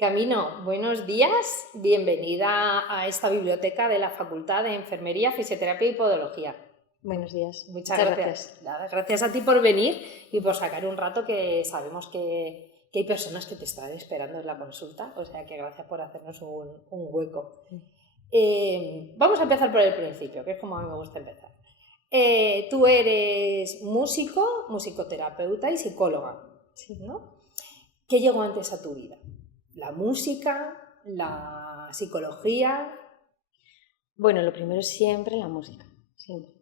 Camino, buenos días, bienvenida a esta biblioteca de la Facultad de Enfermería, Fisioterapia y Podología. Buenos días. Muchas gracias. Gracias a ti por venir y por sacar un rato, que sabemos que hay personas que te están esperando en la consulta, o sea que gracias por hacernos un hueco. Vamos a empezar por el principio, que es como a mí me gusta empezar. Tú eres músico, musicoterapeuta y psicóloga, Sí. ¿no? ¿Qué llegó antes a tu vida? ¿La música? ¿La psicología? Bueno, lo primero es siempre la música, siempre.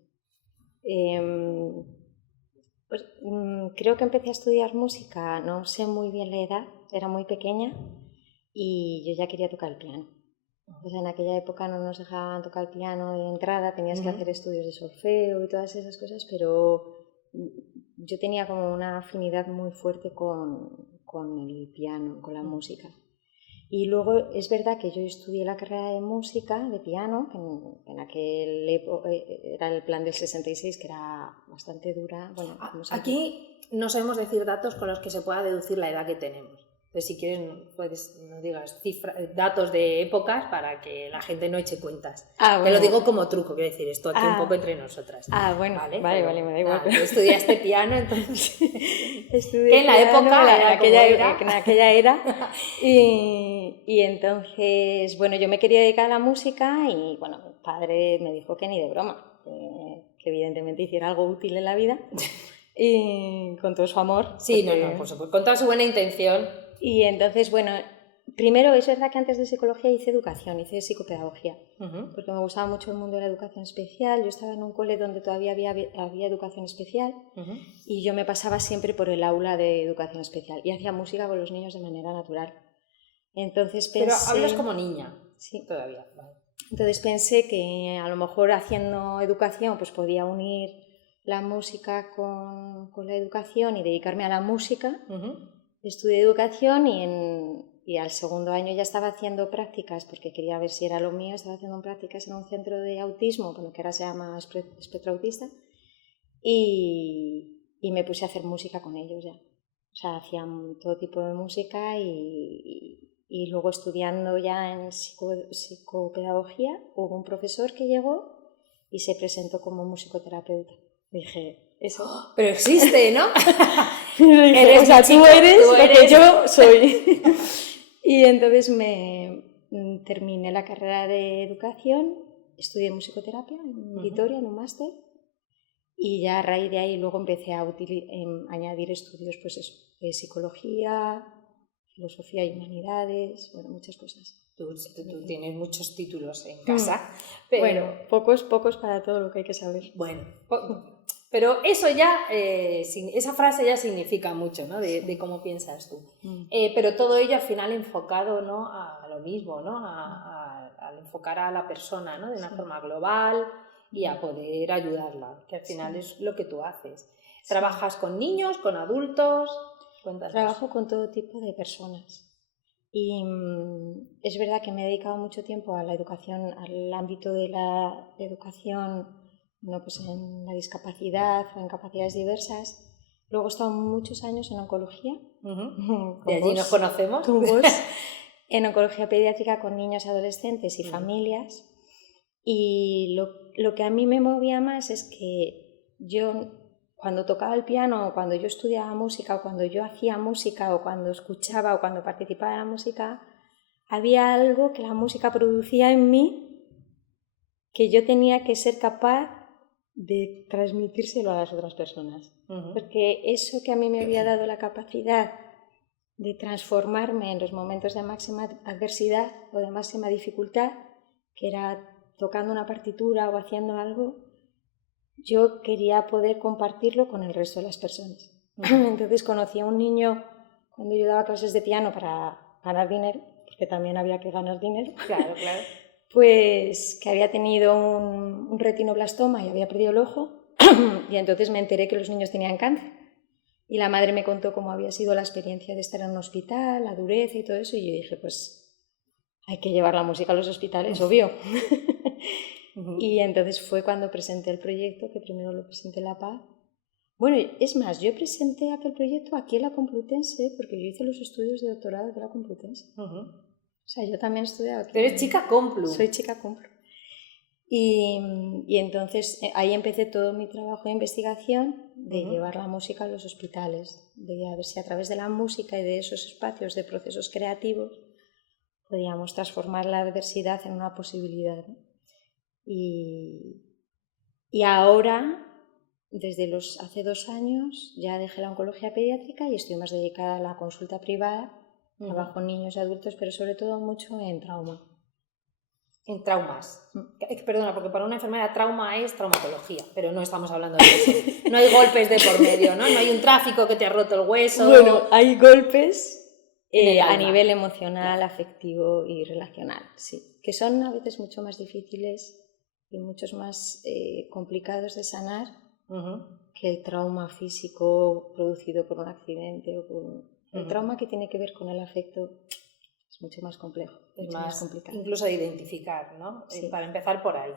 Creo que empecé a estudiar música, no sé muy bien la edad, era muy pequeña y yo ya quería tocar el piano. O sea, en aquella época no nos dejaban tocar el piano de entrada, tenías que hacer estudios de solfeo y todas esas cosas, pero yo tenía como una afinidad muy fuerte con el piano, con la música. Y luego es verdad que yo estudié la carrera de música, de piano, que en aquel era el plan del 66, que era bastante dura. Bueno, aquí no sabemos decir datos con los que se pueda deducir la edad que tenemos. Entonces, si quieres, puedes, no digas datos de épocas para que la gente no eche cuentas. Bueno. Te lo digo como truco, quiero decir, esto aquí un poco entre nosotras. Bueno, vale, me da igual. Tú estudiaste piano, entonces... Estudié que en la piano, época en aquella era. Y entonces, bueno, yo me quería dedicar a la música y, bueno, mi padre me dijo que ni de broma, que evidentemente hiciera algo útil en la vida. Y con todo su amor. Sí, porque... por supuesto, con toda su buena intención. Y entonces, bueno, primero es verdad que antes de psicología hice educación, hice psicopedagogía, porque me gustaba mucho el mundo de la educación especial. Yo estaba en un cole donde todavía había educación especial y yo me pasaba siempre por el aula de educación especial y hacía música con los niños de manera natural. Entonces pensé... Pero hablas como niña. Sí. Todavía. Vale. Entonces pensé que a lo mejor haciendo educación pues podía unir la música con la educación y dedicarme a la música. Estudié educación y al segundo año ya estaba haciendo prácticas, porque quería ver si era lo mío. Estaba haciendo prácticas en un centro de autismo, bueno, que ahora se llama espectro autista, y me puse a hacer música con ellos ya. O sea, hacían todo tipo de música y luego estudiando ya en psicopedagogía hubo un profesor que llegó y se presentó como musicoterapeuta. Dije, eso... Pero existe, ¿no? O sea, tú eres lo que yo soy. Y entonces me terminé la carrera de educación, estudié musicoterapia en Vitoria, en un máster, y ya a raíz de ahí luego empecé a añadir estudios, pues eso, de psicología, filosofía y humanidades, bueno, muchas cosas. Tú tienes muchos títulos en casa, pero... Bueno, pocos para todo lo que hay que saber. Bueno, pero eso ya, esa frase ya significa mucho, ¿no? De cómo piensas tú. Pero todo ello al final enfocado, ¿no?, a lo mismo, ¿no? Al enfocar a la persona, ¿no?, de una forma global y a poder ayudarla, que al final es lo que tú haces. ¿Trabajas con niños, con adultos? Cuéntanos. Trabajo con todo tipo de personas. Y es verdad que me he dedicado mucho tiempo a la educación, al ámbito de la educación, bueno, pues en la discapacidad o en capacidades diversas. Luego he estado muchos años en oncología. De allí nos conocemos. Con vos. En oncología pediátrica con niños, adolescentes y familias. Y lo que a mí me movía más es que yo, cuando tocaba el piano, o cuando yo estudiaba música, o cuando yo hacía música, o cuando escuchaba, o cuando participaba en la música, había algo que la música producía en mí que yo tenía que ser capaz de transmitírselo a las otras personas. Porque eso que a mí me había dado la capacidad de transformarme en los momentos de máxima adversidad o de máxima dificultad, que era tocando una partitura o haciendo algo, yo quería poder compartirlo con el resto de las personas. Entonces conocí a un niño cuando yo daba clases de piano para ganar dinero, porque también había que ganar dinero. Claro. Pues que había tenido un retinoblastoma y había perdido el ojo, y entonces me enteré que los niños tenían cáncer. Y la madre me contó cómo había sido la experiencia de estar en un hospital, la dureza y todo eso, y yo dije, pues hay que llevar la música a los hospitales, obvio. Y entonces fue cuando presenté el proyecto, que primero lo presenté en La Paz, Bueno, es más, yo presenté aquel proyecto aquí en la Complutense porque yo hice los estudios de doctorado de la Complutense. O sea, yo también he estudiado aquí. Pero eres chica Complu. Soy chica Complu. Y entonces ahí empecé todo mi trabajo de investigación de llevar la música a los hospitales, de a ver si a través de la música y de esos espacios de procesos creativos podíamos transformar la adversidad en una posibilidad, ¿no? Y ahora, desde hace 2 años, ya dejé la oncología pediátrica y estoy más dedicada a la consulta privada. Trabajo en niños y adultos, pero sobre todo mucho en trauma. En traumas. Perdona, porque para una enfermera trauma es traumatología, pero no estamos hablando de eso. No hay golpes de por medio, ¿no? No hay un tráfico que te ha roto el hueso. Bueno, hay golpes a alma. nivel emocional, afectivo y relacional, sí, que son a veces mucho más difíciles y muchos más complicados de sanar que el trauma físico producido por un accidente o por el trauma que tiene que ver con el afecto. Es mucho más complejo, es más complicado. Incluso de identificar, ¿no? Sí. Para empezar por ahí.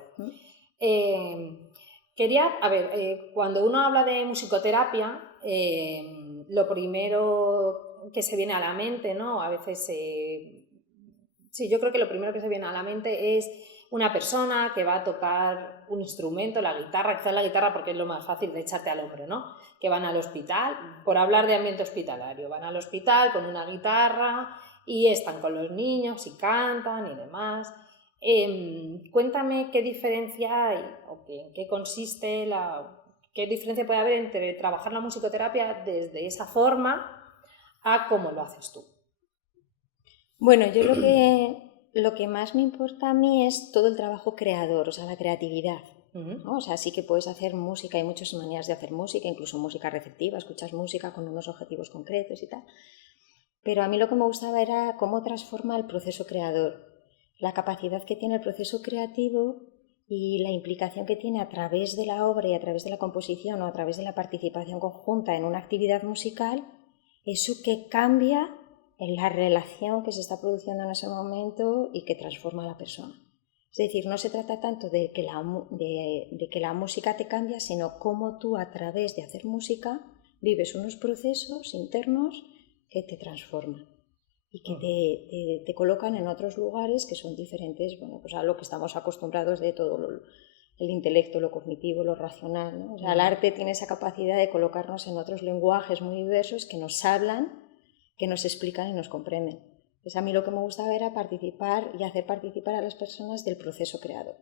Cuando uno habla de musicoterapia, lo primero que se viene a la mente, ¿no? A veces, sí, yo creo que lo primero que se viene a la mente es una persona que va a tocar un instrumento, la guitarra, quizás la guitarra porque es lo más fácil de echarte al hombro, ¿no? Que van al hospital, por hablar de ambiente hospitalario, van al hospital con una guitarra y están con los niños y cantan y demás. Cuéntame qué diferencia hay o en qué consiste qué diferencia puede haber entre trabajar la musicoterapia desde esa forma a cómo lo haces tú. Bueno, yo lo que más me importa a mí es todo el trabajo creador, o sea, la creatividad, ¿no? O sea, sí que puedes hacer música, hay muchas maneras de hacer música, incluso música receptiva, escuchas música con unos objetivos concretos y tal. Pero a mí lo que me gustaba era cómo transforma el proceso creador, la capacidad que tiene el proceso creativo y la implicación que tiene a través de la obra y a través de la composición o a través de la participación conjunta en una actividad musical, eso que cambia en la relación que se está produciendo en ese momento y que transforma a la persona. Es decir, no se trata tanto de que la música te cambia, sino cómo tú a través de hacer música vives unos procesos internos que te transforman y que te colocan en otros lugares que son diferentes, bueno, pues a lo que estamos acostumbrados de todo el intelecto, lo cognitivo, lo racional, ¿no? O sea, el arte tiene esa capacidad de colocarnos en otros lenguajes muy diversos que nos hablan, que nos explican y nos comprenden. Pues a mí lo que me gustaba era participar y hacer participar a las personas del proceso creador.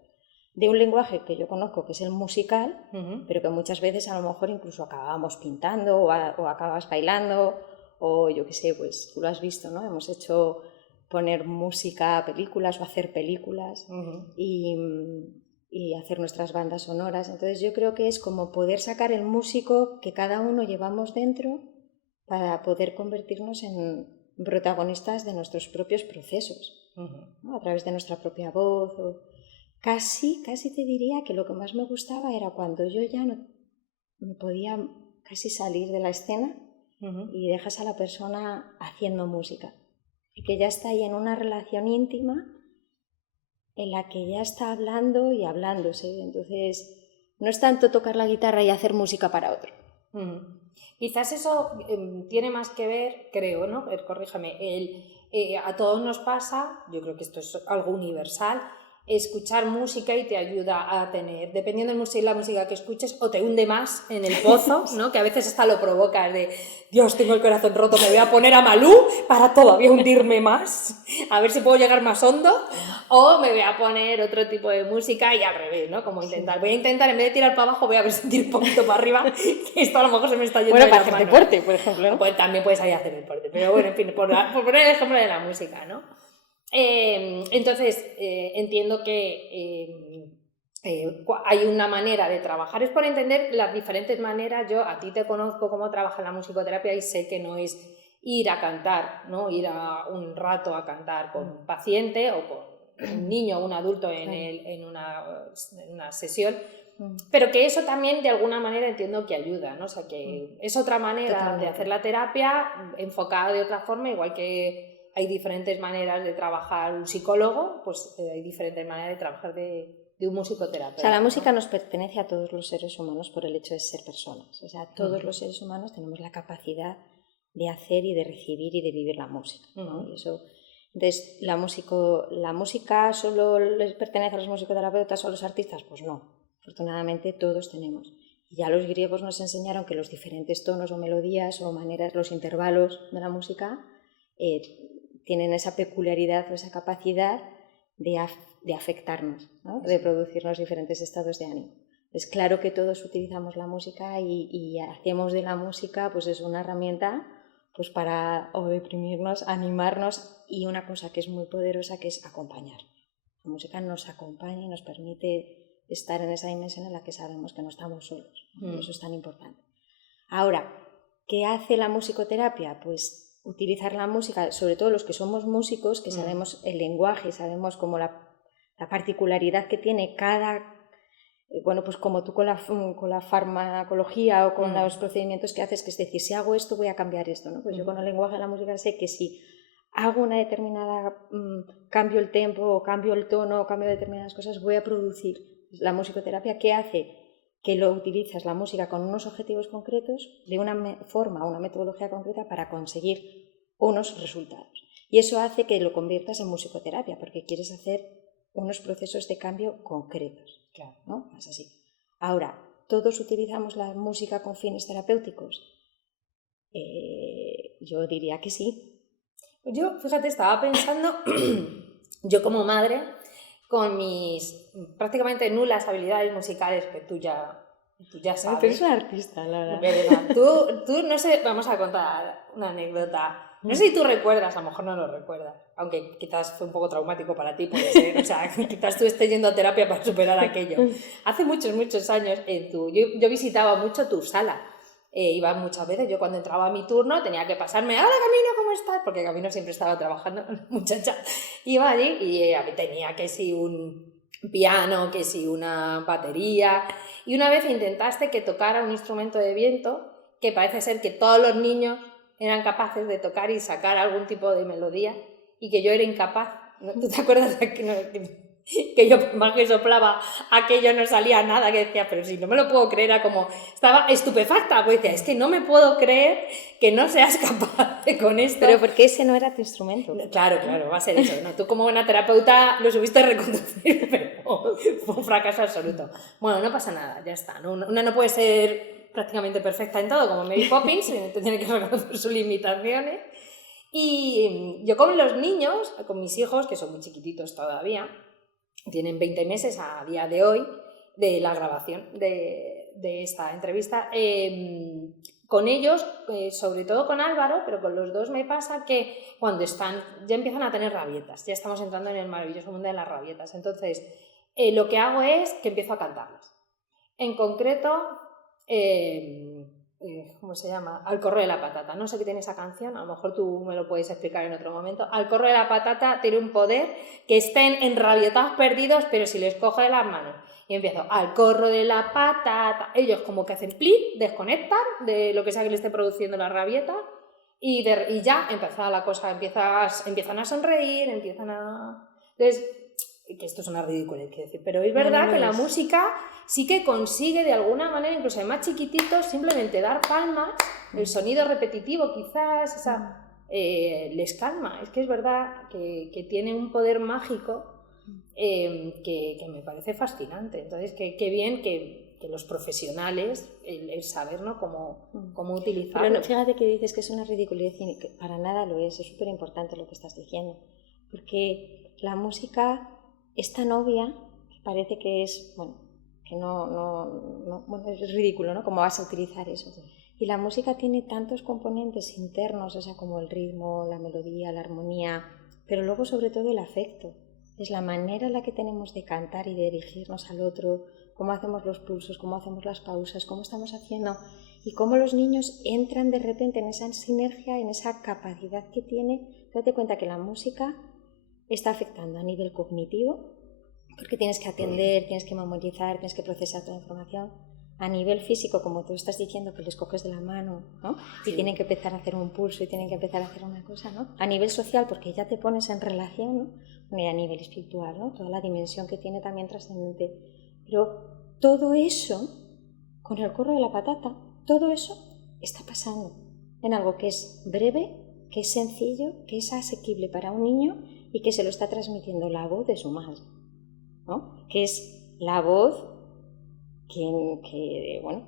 De un lenguaje que yo conozco, que es el musical, pero que muchas veces a lo mejor incluso acabamos pintando o acabas bailando, o yo qué sé, pues tú lo has visto, ¿no? Hemos hecho poner música a películas o hacer películas y hacer nuestras bandas sonoras. Entonces yo creo que es como poder sacar el músico que cada uno llevamos dentro para poder convertirnos en protagonistas de nuestros propios procesos, ¿no? A través de nuestra propia voz. Casi te diría que lo que más me gustaba era cuando yo ya no me podía casi salir de la escena y dejas a la persona haciendo música y que ya está ahí en una relación íntima en la que ya está hablando y hablándose. Entonces no es tanto tocar la guitarra y hacer música para otro. Quizás eso tiene más que ver, creo, ¿no? Corrígeme, a todos nos pasa, yo creo que esto es algo universal, escuchar música y te ayuda a tener, dependiendo de la música que escuches, o te hunde más en el pozo, ¿no? Que a veces hasta lo provocas de, Dios, tengo el corazón roto, me voy a poner a Malú para todavía hundirme más, a ver si puedo llegar más hondo, o me voy a poner otro tipo de música y al revés, ¿no? Como intentar, voy a intentar, en vez de tirar para abajo, voy a ver si tiro un poquito para arriba, que esto a lo mejor se me está yendo de las manos. Bueno, para hacer deporte, por ejemplo, ¿no? Pues también puedes ir a hacer deporte, pero bueno, en fin, por poner el ejemplo de la música, ¿no? Entonces, entiendo que hay una manera de trabajar. Es por entender las diferentes maneras. Yo a ti te conozco cómo trabaja la musicoterapia y sé que no es ir a cantar, ¿no? Ir a un rato a cantar con un paciente o con un niño o un adulto en una sesión, pero que eso también de alguna manera entiendo que ayuda, ¿no? O sea, que es otra manera de hacer la terapia enfocada de otra forma, igual que hay diferentes maneras de trabajar un psicólogo, pues hay diferentes maneras de trabajar de un musicoterapeuta. O sea, la música nos pertenece a todos los seres humanos por el hecho de ser personas. O sea, todos los seres humanos tenemos la capacidad de hacer y de recibir y de vivir la música, ¿no? Y eso, entonces, la música solo les pertenece a los musicoterapeutas o a los artistas, pues no. Afortunadamente todos tenemos. Y ya los griegos nos enseñaron que los diferentes tonos o melodías o maneras, los intervalos de la música tienen esa peculiaridad o esa capacidad de afectarnos, ¿no? De producirnos diferentes estados de ánimo. Es claro que todos utilizamos la música y hacemos de la música pues es una herramienta pues para o deprimirnos, animarnos, y una cosa que es muy poderosa, que es acompañar. La música nos acompaña y nos permite estar en esa dimensión en la que sabemos que no estamos solos. Eso es tan importante. Ahora, ¿qué hace la musicoterapia? Pues utilizar la música, sobre todo los que somos músicos, que sabemos el lenguaje, sabemos como la particularidad que tiene cada... Bueno, pues como tú con la farmacología o con los procedimientos que haces, que es decir, si hago esto voy a cambiar esto, ¿no? Pues yo con el lenguaje de la música sé que si hago una determinada, cambio el tempo o cambio el tono o cambio determinadas cosas, voy a producir. La musicoterapia, ¿qué hace? Que lo utilizas la música con unos objetivos concretos, de una forma, una metodología concreta para conseguir unos resultados. Y eso hace que lo conviertas en musicoterapia, porque quieres hacer unos procesos de cambio concretos. Claro. ¿No? Es así. Ahora, ¿todos utilizamos la música con fines terapéuticos? Yo diría que sí. Yo, fíjate, estaba pensando, yo como madre, con mis prácticamente nulas habilidades musicales, que tú ya sabes. Tú eres una artista, la verdad. Verdad. Tú, no sé, vamos a contar una anécdota. No sé si tú recuerdas, a lo mejor no lo recuerdas, aunque quizás fue un poco traumático para ti, puede ser, o sea, quizás tú estés yendo a terapia para superar aquello. Hace muchos años, yo visitaba mucho tu sala, iba muchas veces, yo cuando entraba a mi turno tenía que pasarme, hola Camino, ¿cómo estás? Porque Camino siempre estaba trabajando, muchacha, iba allí y tenía que si un piano, que si una batería, y una vez intentaste que tocara un instrumento de viento, que parece ser que todos los niños eran capaces de tocar y sacar algún tipo de melodía, y que yo era incapaz. ¿Tú te acuerdas de que yo, por más que soplaba, aquello no salía nada? Que decía, pero si no me lo puedo creer, era como, estaba estupefacta, pues decía, es que no me puedo creer que no seas capaz de con esto. Pero porque ese no era tu instrumento. Claro, va a ser eso, ¿no? Tú como buena terapeuta lo subiste a reconducir, pero fue un fracaso absoluto. Bueno, no pasa nada, ya está, ¿no? Una no puede ser prácticamente perfecta en todo, como Mary Poppins, tiene que reconocer sus limitaciones. Y yo con los niños, con mis hijos, que son muy chiquititos todavía, tienen 20 meses a día de hoy de la grabación de esta entrevista, con ellos, sobre todo con Álvaro, pero con los dos me pasa que cuando ya empiezan a tener rabietas, ya estamos entrando en el maravilloso mundo de las rabietas, entonces lo que hago es que empiezo a cantarlas. En concreto, ¿cómo se llama? Al corro de la patata. No sé qué tiene esa canción, a lo mejor tú me lo puedes explicar en otro momento. Al corro de la patata tiene un poder que estén enrabietados, perdidos, pero si les cojo de las manos y empiezo al corro de la patata, ellos como que hacen plip, desconectan de lo que sea que le esté produciendo la rabieta y ya empezó la cosa, empiezan a sonreír, empiezan a... Entonces, que esto es una ridiculez, quiero decir, pero es verdad que la música sí que consigue de alguna manera, incluso en más chiquititos, simplemente dar palmas, el sonido repetitivo quizás, les calma. Es que es verdad que tiene un poder mágico que me parece fascinante. Entonces, qué bien que los profesionales, el saber, ¿no?, cómo utilizarlo. Pero no, fíjate que dices que es una ridiculez y que para nada lo es súper importante lo que estás diciendo, porque la música es tan obvia que parece que es, bueno, que bueno, es ridículo, ¿no?, cómo vas a utilizar eso. Y la música tiene tantos componentes internos, o sea, como el ritmo, la melodía, la armonía, pero luego sobre todo el afecto. Es la manera en la que tenemos de cantar y de dirigirnos al otro, cómo hacemos los pulsos, cómo hacemos las pausas, cómo estamos haciendo y cómo los niños entran de repente en esa sinergia, en esa capacidad que tiene. Date cuenta que la música está afectando a nivel cognitivo, porque tienes que atender, tienes que memorizar, tienes que procesar toda la información. A nivel físico, como tú estás diciendo, que les coges de la mano, ¿no? Y tienen que empezar a hacer un pulso y tienen que empezar a hacer una cosa, ¿no? A nivel social, porque ya te pones en relación, ¿no? y a nivel espiritual, ¿no? Toda la dimensión que tiene también trascendente. Pero todo eso, con el corro de la patata, todo eso está pasando en algo que es breve, que es sencillo, que es asequible para un niño y que se lo está transmitiendo la voz de su madre, ¿no? Que es la voz que bueno,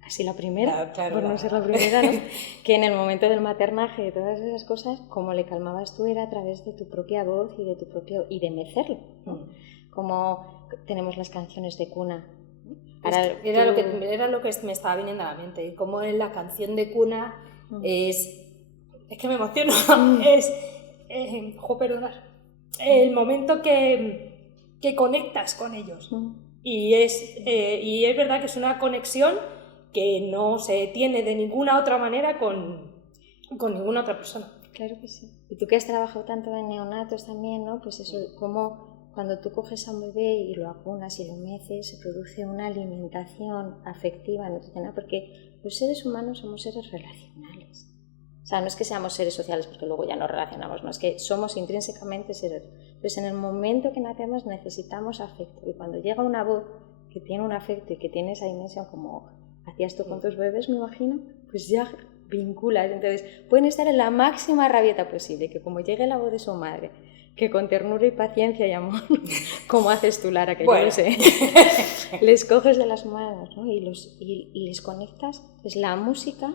casi la primera, claro, por no ser la primera, ¿no? Que en el momento del maternaje, de todas esas cosas, como le calmabas tú era a través de tu propia voz y de mecerlo, ¿no? Como tenemos las canciones de cuna. Era lo que me estaba viniendo a la mente, como en la canción de cuna es que me emociono, perdonar, el momento que conectas con ellos. Y es verdad que es una conexión que no se tiene de ninguna otra manera con ninguna otra persona. Claro que sí. Y tú que has trabajado tanto en neonatos también, ¿no? Pues eso, como cuando tú coges a un bebé y lo acunas y lo meces, se produce una alimentación afectiva, nutricional, porque los seres humanos somos seres relacionales. O sea, no es que seamos seres sociales porque luego ya nos relacionamos, no, es que somos intrínsecamente seres. Pues en el momento que nacemos necesitamos afecto, y cuando llega una voz que tiene un afecto y que tiene esa dimensión, como hacías tú con tus bebés, me imagino, pues ya vinculas. Entonces pueden estar en la máxima rabieta posible, que como llegue la voz de su madre, que con ternura y paciencia y amor, como haces tú, Lara, que bueno, yo lo sé, les coges de las manos, ¿no? y les conectas. Pues la música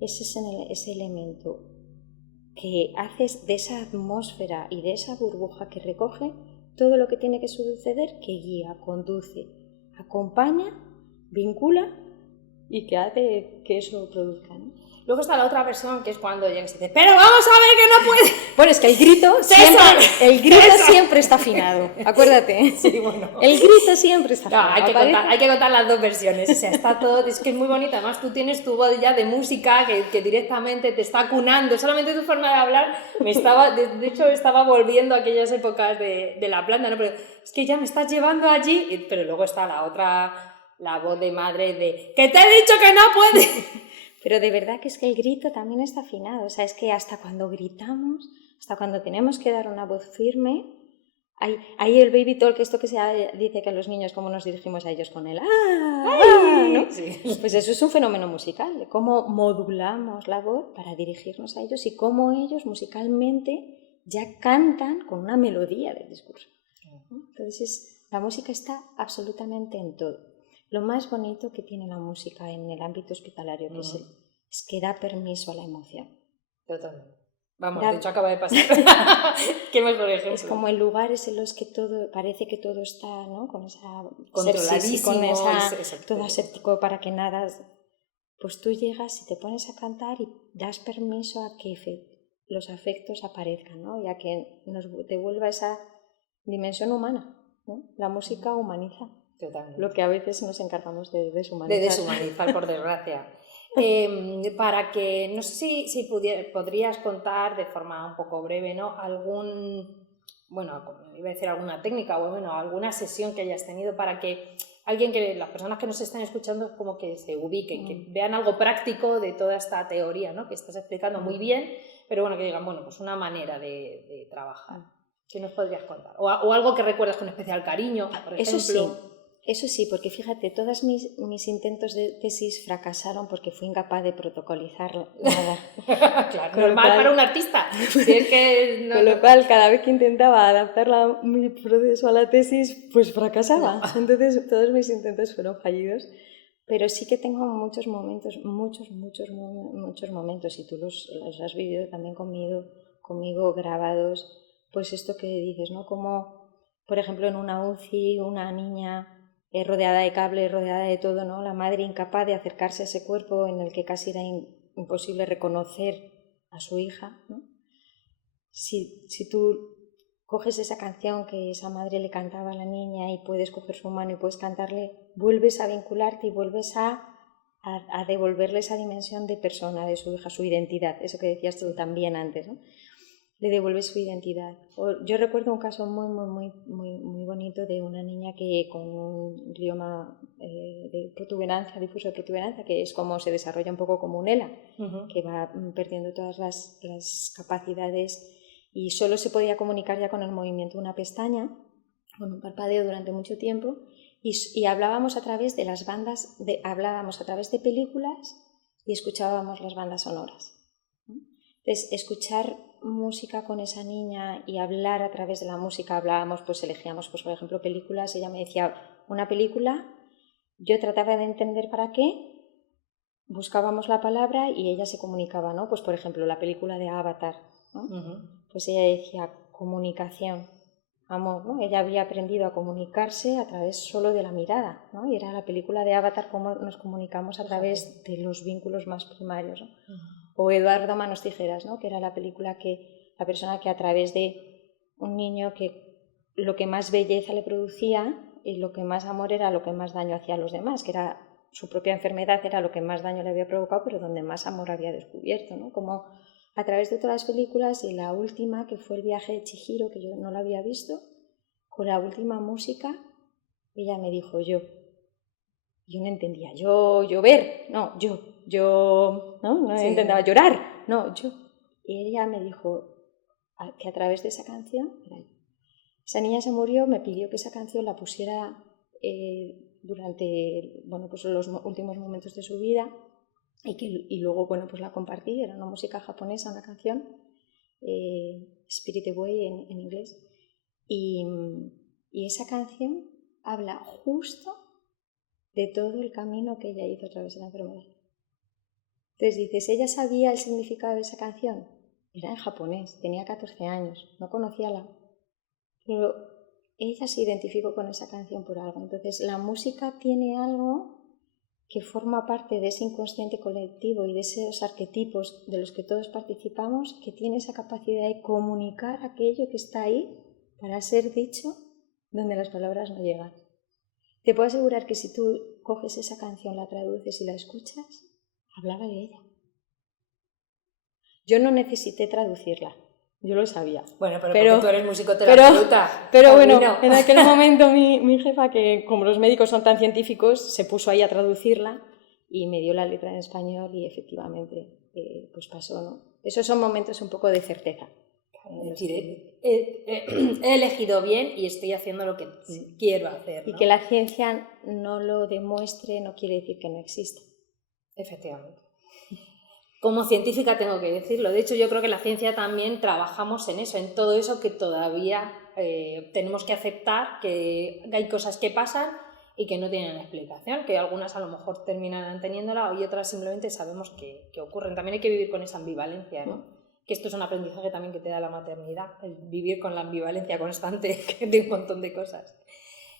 es ese elemento que haces de esa atmósfera y de esa burbuja que recoge todo lo que tiene que suceder, que guía, conduce, acompaña, vincula y que hace que eso produzca, ¿no? Luego está la otra versión, que es cuando llega y se dice, ¡pero vamos a ver que no puede! Bueno, es que el grito siempre está afinado, acuérdate. Sí, bueno. El grito siempre está afinado. No, hay que contar las dos versiones, o sea, está todo, es que es muy bonito, además tú tienes tu voz ya de música que directamente te está acunando, solamente tu forma de hablar de hecho estaba volviendo a aquellas épocas de la planta, ¿no? Pero es que ya me estás llevando allí, pero luego está la otra, la voz de madre de, ¡que te he dicho que no puedes! Pero de verdad que es que el grito también está afinado, o sea, es que hasta cuando gritamos, hasta cuando tenemos que dar una voz firme, hay el baby talk, esto que se dice que a los niños, cómo nos dirigimos a ellos con el ¿no? Sí. Pues eso es un fenómeno musical, de cómo modulamos la voz para dirigirnos a ellos y cómo ellos musicalmente ya cantan con una melodía del discurso. Entonces, la música está absolutamente en todo. Lo más bonito que tiene la música en el ámbito hospitalario es que da permiso a la emoción. Totalmente. Vamos, de hecho acaba de pasar. Qué mejor ejemplo. Es como en lugares en los que todo parece que todo está, ¿no? Con esa controladísimo, con esa todo aséptico para que nada. Pues tú llegas y te pones a cantar y das permiso a que los afectos aparezcan, ¿no? Y a que nos devuelva esa dimensión humana, ¿no? La música humaniza. Totalmente. Lo que a veces nos encargamos de deshumanizar. De deshumanizar, por desgracia. Para que, no sé si podrías contar de forma un poco breve, ¿no? Iba a decir alguna técnica o alguna sesión que hayas tenido para que las personas que nos están escuchando como que se ubiquen, que vean algo práctico de toda esta teoría, ¿no? Que estás explicando muy bien, pero bueno, que digan, bueno, pues una manera de trabajar. ¿Qué nos podrías contar? O algo que recuerdas con especial cariño, por ejemplo. Eso sí, porque fíjate, todos mis intentos de tesis fracasaron porque fui incapaz de protocolizar nada. Claro, normal para un artista. Si es que con lo cual, cada vez que intentaba adaptar mi proceso a la tesis, pues fracasaba. No. Entonces, todos mis intentos fueron fallidos. Pero sí que tengo muchos momentos, muchos momentos, y tú los has vivido también conmigo grabados, pues esto que dices, ¿no? Como, por ejemplo, en una UCI, una niña rodeada de cables, rodeada de todo, ¿no? La madre incapaz de acercarse a ese cuerpo en el que casi era imposible reconocer a su hija, ¿no? Si tú coges esa canción que esa madre le cantaba a la niña y puedes coger su mano y puedes cantarle, vuelves a vincularte y vuelves a devolverle esa dimensión de persona, de su hija, su identidad, eso que decías tú también antes, ¿no? Le devuelve su identidad. Yo recuerdo un caso muy bonito de una niña que con un rioma de protuberancia, difuso de protuberancia, que es como se desarrolla un poco como un ELA, que va perdiendo todas las capacidades, y solo se podía comunicar ya con el movimiento de una pestaña, con un parpadeo durante mucho tiempo, y hablábamos a través de las bandas, hablábamos a través de películas y escuchábamos las bandas sonoras. Entonces, escuchar música con esa niña y hablar a través de la música, hablábamos, pues elegíamos, pues, por ejemplo, películas, ella me decía una película, yo trataba de entender para qué, buscábamos la palabra y ella se comunicaba, ¿no? Pues por ejemplo, la película de Avatar, ¿no? Pues ella decía comunicación, amor, ¿no? Ella había aprendido a comunicarse a través solo de la mirada, ¿no? Y era la película de Avatar, cómo nos comunicamos a través de los vínculos más primarios, ¿no? O Eduardo Manos Tijeras, ¿no? Que era la película que la persona que a través de un niño que lo que más belleza le producía y lo que más amor era lo que más daño hacía a los demás, que era su propia enfermedad era lo que más daño le había provocado, pero donde más amor había descubierto, ¿no? Como a través de todas las películas, y la última, que fue el viaje de Chihiro, que yo no la había visto, con la última música, ella me dijo yo no entendía, yo ver, no, yo, ¿no? Sí. Intentaba llorar, no, yo. Y ella me dijo que a través de esa canción, esa niña se murió, me pidió que esa canción la pusiera durante, bueno, pues los últimos momentos de su vida y luego, bueno, pues la compartí, era una música japonesa, una canción, Spirited Away en inglés, y esa canción habla justo de todo el camino que ella hizo a través de la enfermedad. Entonces dices, ¿ella sabía el significado de esa canción? Era en japonés, tenía 14 años, no conocía pero ella se identificó con esa canción por algo. Entonces la música tiene algo que forma parte de ese inconsciente colectivo y de esos arquetipos de los que todos participamos, que tiene esa capacidad de comunicar aquello que está ahí para ser dicho donde las palabras no llegan. Te puedo asegurar que si tú coges esa canción, la traduces y la escuchas, hablaba de ella. Yo no necesité traducirla, yo lo sabía. Bueno, pero porque tú eres musicoterapeuta. Pero bueno, en aquel momento mi jefa, que como los médicos son tan científicos, se puso ahí a traducirla y me dio la letra en español y efectivamente pues pasó, ¿no? Esos son momentos un poco de certeza. He elegido bien y estoy haciendo lo que quiero hacer, ¿no? Y que la ciencia no lo demuestre no quiere decir que no exista. Efectivamente. Como científica tengo que decirlo. De hecho, yo creo que la ciencia también trabajamos en eso, en todo eso que todavía tenemos que aceptar, que hay cosas que pasan y que no tienen explicación, que algunas a lo mejor terminarán teniéndola y otras simplemente sabemos que ocurren. También hay que vivir con esa ambivalencia, ¿no? Que esto es un aprendizaje también que te da la maternidad, el vivir con la ambivalencia constante de un montón de cosas.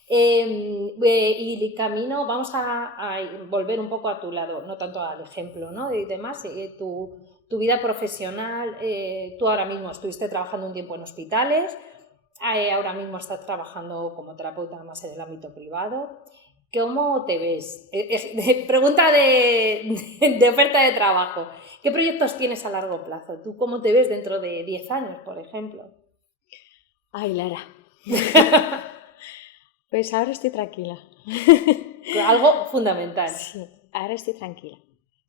Y camino, vamos a volver un poco a tu lado, no tanto al ejemplo, ¿no? De demás, tu vida profesional, tú ahora mismo estuviste trabajando un tiempo en hospitales, ahora mismo estás trabajando como terapeuta más en el ámbito privado. ¿Cómo te ves? Pregunta de oferta de trabajo. ¿Qué proyectos tienes a largo plazo? ¿Tú cómo te ves dentro de 10 años, por ejemplo? Ay, Lara. Pues ahora estoy tranquila. Algo fundamental. Sí, ahora estoy tranquila.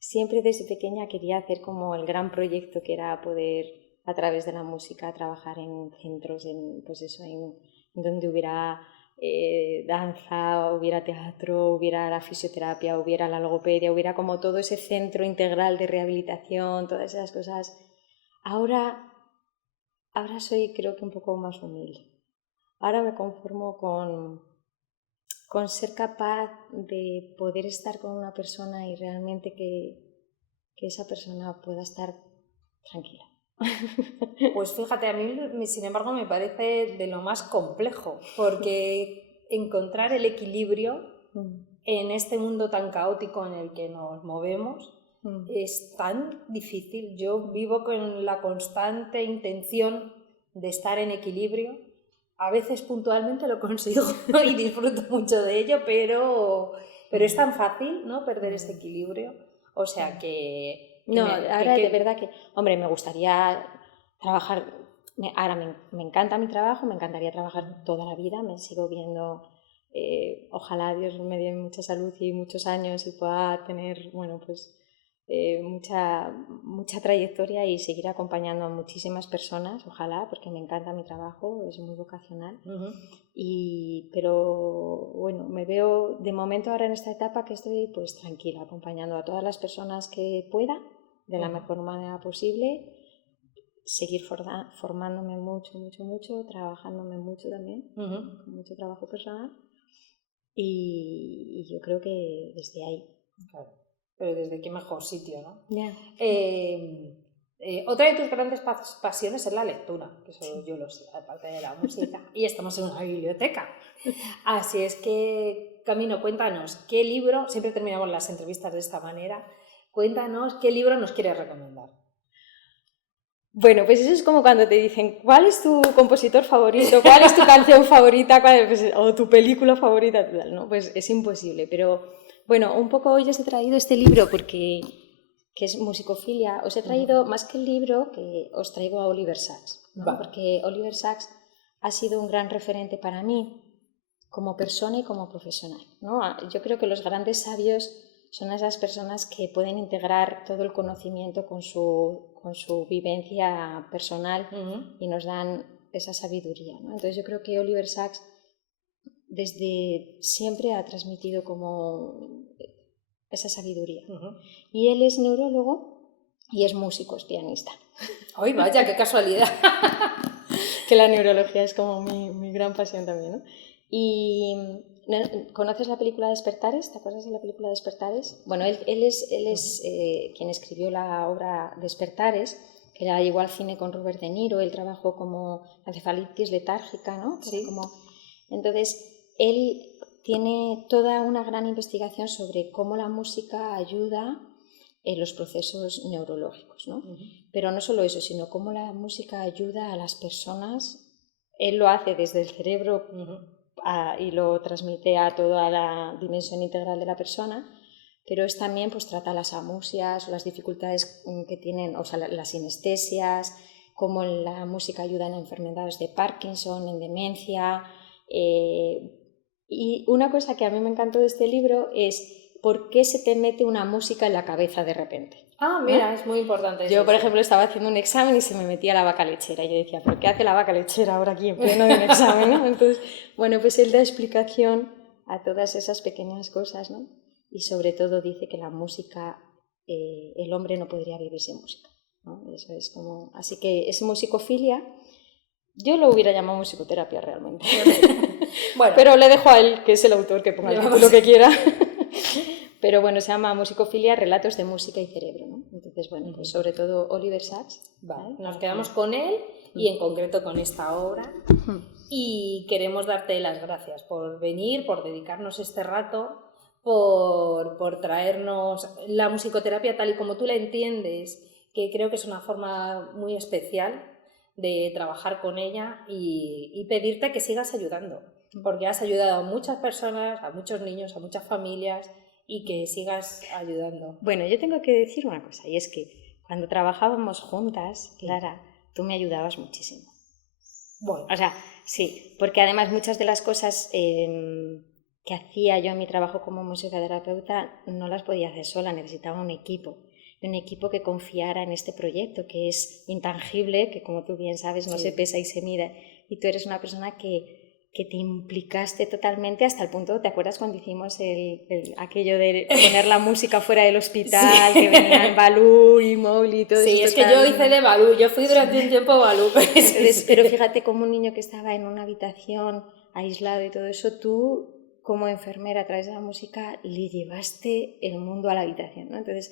Siempre desde pequeña quería hacer como el gran proyecto que era poder, a través de la música, trabajar en centros, pues eso, en donde hubiera danza, hubiera teatro, hubiera la fisioterapia, hubiera la logopedia, hubiera como todo ese centro integral de rehabilitación, todas esas cosas. Ahora soy, creo que un poco más humilde. Ahora me conformo con ser capaz de poder estar con una persona y realmente que esa persona pueda estar tranquila. Pues fíjate, a mí sin embargo me parece de lo más complejo, porque encontrar el equilibrio en este mundo tan caótico en el que nos movemos es tan difícil. Yo vivo con la constante intención de estar en equilibrio. A veces puntualmente lo consigo y disfruto mucho de ello, pero es tan fácil, ¿no? Perder ese equilibrio. O sea que... No, ahora de verdad que... Hombre, me gustaría trabajar... Ahora me encanta mi trabajo, me encantaría trabajar toda la vida, me sigo viendo... ojalá Dios me dé mucha salud y muchos años y pueda tener, bueno, pues mucha trayectoria y seguir acompañando a muchísimas personas, ojalá, porque me encanta mi trabajo, es muy vocacional. Pero bueno, me veo de momento ahora en esta etapa que estoy pues tranquila, acompañando a todas las personas que pueda, de la mejor manera posible, seguir formándome mucho, trabajándome mucho también, con mucho trabajo personal, y yo creo que desde ahí. Claro. Pero desde qué mejor sitio, ¿no? Yeah. Otra de tus grandes pasiones es la lectura, que eso yo lo sé, aparte de la música, y estamos en una biblioteca. Así es que, Camino, cuéntanos, ¿qué libro, siempre terminamos las entrevistas de esta manera, cuéntanos qué libro nos quieres recomendar? Bueno, pues eso es como cuando te dicen, ¿cuál es tu compositor favorito? ¿Cuál es tu canción favorita? O tu película favorita, ¿no? Pues es imposible, pero... Bueno, un poco hoy os he traído este libro porque que es musicofilia. Os he traído más que el libro, que os traigo a Oliver Sacks, ¿no? Porque Oliver Sacks ha sido un gran referente para mí como persona y como profesional, ¿no? Yo creo que los grandes sabios son esas personas que pueden integrar todo el conocimiento con su vivencia personal y nos dan esa sabiduría, ¿no? Entonces yo creo que Oliver Sacks desde siempre ha transmitido como esa sabiduría. Y él es neurólogo y es músico, es pianista. ¡Ay, vaya, qué casualidad! Que la neurología es como mi gran pasión también, ¿no? Y ¿conoces la película Despertares? ¿Te acuerdas de la película Despertares? Bueno, él es quien escribió la obra Despertares, que la llevó al cine con Robert De Niro. Él trabajó como encefalitis letárgica, ¿no? Sí. Entonces, él tiene toda una gran investigación sobre cómo la música ayuda en los procesos neurológicos, ¿no? Pero no solo eso, sino cómo la música ayuda a las personas. Él lo hace desde el cerebro y lo transmite a toda la dimensión integral de la persona, pero es también, pues trata las amusias, las dificultades que tienen, o sea, las sinestesias, cómo la música ayuda en enfermedades de Parkinson, en demencia. Y una cosa que a mí me encantó de este libro es por qué se te mete una música en la cabeza de repente. Ah, mira, es muy importante eso. Yo, por ejemplo, estaba haciendo un examen y se me metía la vaca lechera. Y yo decía, ¿por qué hace la vaca lechera ahora aquí en pleno de un examen, ¿no? Entonces, bueno, pues él da explicación a todas esas pequeñas cosas, ¿no? Y sobre todo dice que la música, el hombre no podría vivir sin música, ¿no? Eso es como... Así que es musicofilia. Yo lo hubiera llamado musicoterapia realmente. Bueno, pero le dejo a él, que es el autor, que ponga el título que quiera. Pero bueno, se llama Musicofilia, Relatos de Música y Cerebro, ¿no? Entonces, bueno, pues sobre todo Oliver Sacks. Vale, nos quedamos con él y en concreto con esta obra. Y queremos darte las gracias por venir, por dedicarnos este rato, por traernos la musicoterapia tal y como tú la entiendes, que creo que es una forma muy especial de trabajar con ella, y pedirte que sigas ayudando, porque has ayudado a muchas personas, a muchos niños, a muchas familias, y que sigas ayudando. Bueno, yo tengo que decir una cosa, y es que cuando trabajábamos juntas, Clara, tú me ayudabas muchísimo. Bueno, o sea, sí, porque además muchas de las cosas que hacía yo en mi trabajo como musicoterapeuta no las podía hacer sola, necesitaba un equipo que confiara en este proyecto, que es intangible, que como tú bien sabes no se pesa y se mide, y tú eres una persona que te implicaste totalmente hasta el punto, ¿te acuerdas cuando hicimos aquello de poner la música fuera del hospital, que venían Balú y Mowgli y todo eso? Sí, es que yo hice de Balú, yo fui durante un tiempo Balú. Pero fíjate, como un niño que estaba en una habitación aislado y todo eso, tú como enfermera a través de la música le llevaste el mundo a la habitación, ¿no? Entonces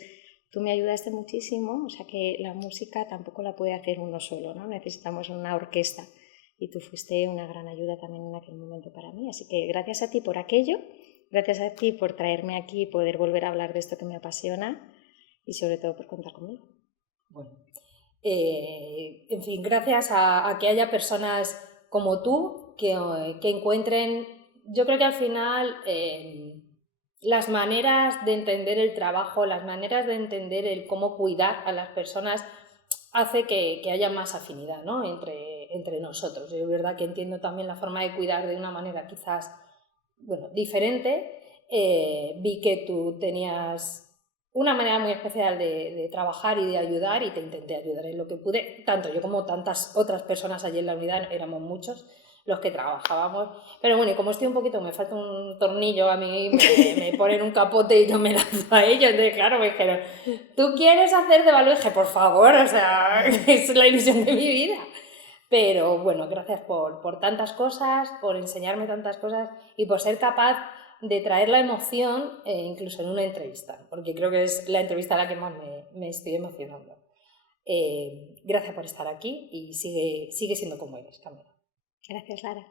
tú me ayudaste muchísimo, o sea que la música tampoco la puede hacer uno solo, ¿no? Necesitamos una orquesta. Y tú fuiste una gran ayuda también en aquel momento para mí. Así que gracias a ti por aquello, gracias a ti por traerme aquí y poder volver a hablar de esto que me apasiona, y sobre todo por contar conmigo. Bueno, en fin, gracias a que haya personas como tú que encuentren, yo creo que al final las maneras de entender el trabajo, las maneras de entender el cómo cuidar a las personas, hace que haya más afinidad, ¿no? entre nosotros. Yo es verdad que entiendo también la forma de cuidar de una manera quizás, bueno, diferente. Vi que tú tenías una manera muy especial de trabajar y de ayudar, y te intenté ayudar en lo que pude, tanto yo como tantas otras personas allí en la unidad, éramos muchos los que trabajábamos, pero bueno, y como estoy un poquito, me falta un tornillo a mí, me ponen un capote y yo me lanzo a ellos, entonces claro, me dijeron, ¿tú quieres hacer de Balú? Y dije, por favor, o sea, es la ilusión de mi vida. Pero bueno, gracias por tantas cosas, por enseñarme tantas cosas y por ser capaz de traer la emoción incluso en una entrevista, porque creo que es la entrevista a la que más me estoy emocionando. Gracias por estar aquí y sigue siendo como eres, Camila. Gracias, Lara.